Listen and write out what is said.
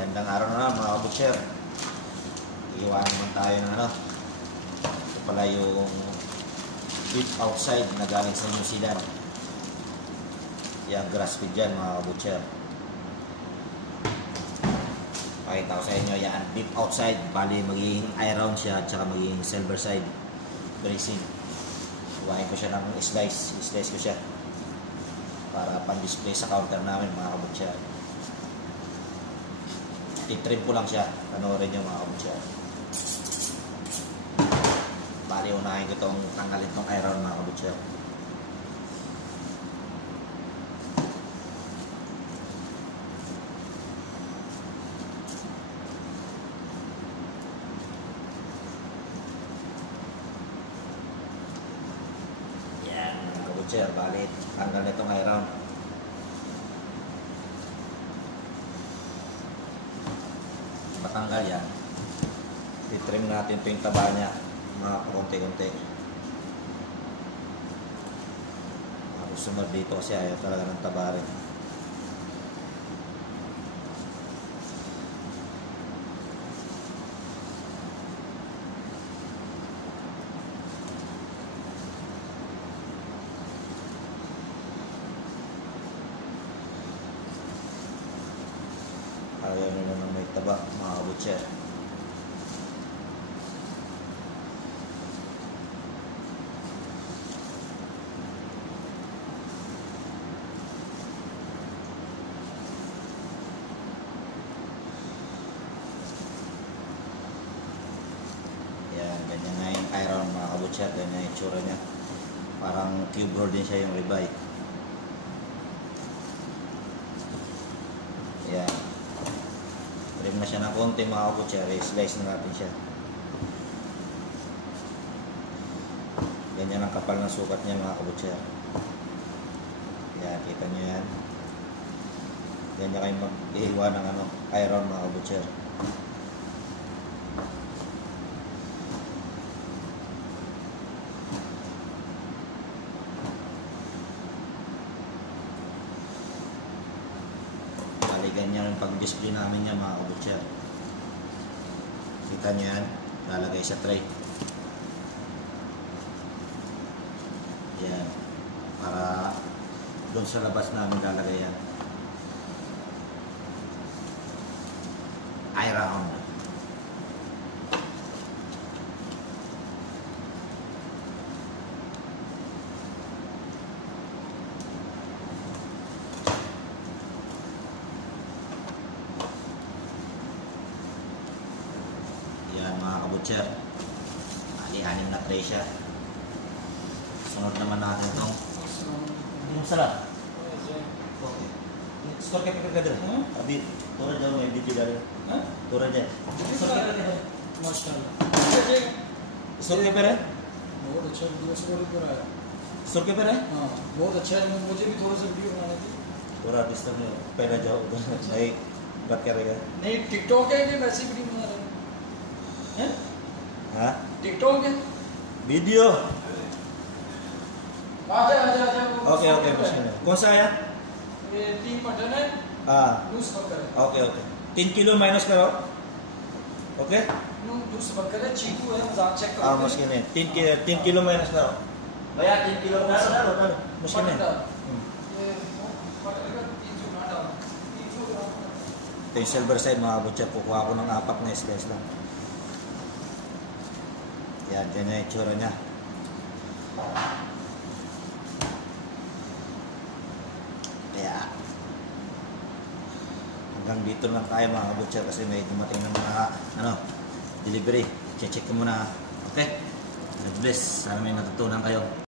Gandang araw na mga kabutcher. Iiwanan naman tayo ng ano. Ito pala yung beef outside na galing sa New Zealand. Yung grass feed dyan mga kabutcher. Pakita ko sa inyo yan. Beef outside. Bali magiging eye-round siya at saka magiging silver side bracing. Iwain ko siya ng slice. Slice ko siya para pan-display sa counter namin mga kabutcher. I-trim ko lang siya. Panoorin nyo mga kabutcher. Bali unahin ko itong tanggalin itong eye-round mga kabutcher. Yan mga kabutcher. Bali tanggal na itong eye-round. Matanggal yan. I-trim natin ito yung taba niya mga konti-konti. Susunod dito kasi ayaw talaga ng taba rin. Ayaw nila ng may taba mga kabutcher. Yan, ganyan nga yung eye-round mga kabutcher. Ganyan yung tsura niya. Parang cube roll din siya yung ribeye. Yan. Trim na siya ng konti mga kabutcher. Slice na natin siya. Ganyan ang kapal ng sukat niya mga kabutcher. Yan, kita nyo yan. Ganyan kayo mag-ihiwa ng eye-round mga kabutcher. Ganyan yung pag-display namin niya mga kabutcher. Kita nyo yan, lalagay sa tray. Yan, para doon sa labas namin lalagay yan. Eye round. Yan mga kabutcher. Alihanin na tray siya. Sunod naman natin itong yung salat. Okay. Store ka pa kadal. Abi, tura dyan may video dali. Tura dyan. Store ka pa kadal. माशाल्लाह। Store ka pa rin? बहुत अच्छा video story पर आया। Store ka pa rin? हाँ, बहुत अच्छा है। मुझे भी थोड़ा सा वीडियो बनाना थी। Tura disturb mo. Pwede jaw. Ay, ba't ka rin ka? नहीं टिकटॉक है कि वैसे वीडियो बना रहे हैं? Ha? टिकटॉक है? Video. आजा आजा आजा। Okay, okay. Kung saya? ये 3 मटन है। लूस बर्गर है। Okay, okay. 3 kilo minus ka raw? Okay? Loose burger है। चीकू है। मजाक चेक करो। Mas kini. 10 kilo minus ka raw? Kaya 10 kilo na raw. Mas kini. Ito yung silver side mga kabutcher. Kukuha ko ng 4 na slice lang. Yan, ganyan yung itsura niya. Kaya hanggang dito lang tayo mga kabutcher kasi may dumating ng mga delivery. Check ko muna. Okay? God bless. Sana may natutunan kayo.